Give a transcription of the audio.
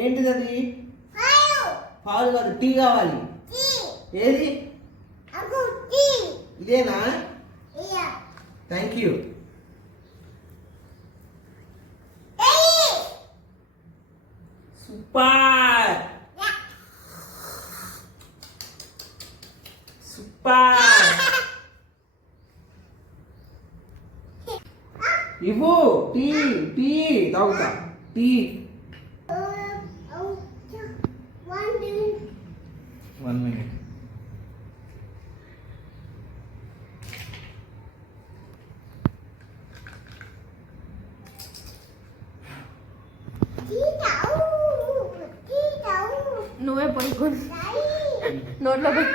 ఏంటిది అది? పాలు కాదు, టీ కావాలి. ఏది? ఇదేనా? Thank you. Super super. ఇవ్వు టీ. టీ తాగుతా. Tea 1 minute. నువ్వే పోయి నోట్లో పోయి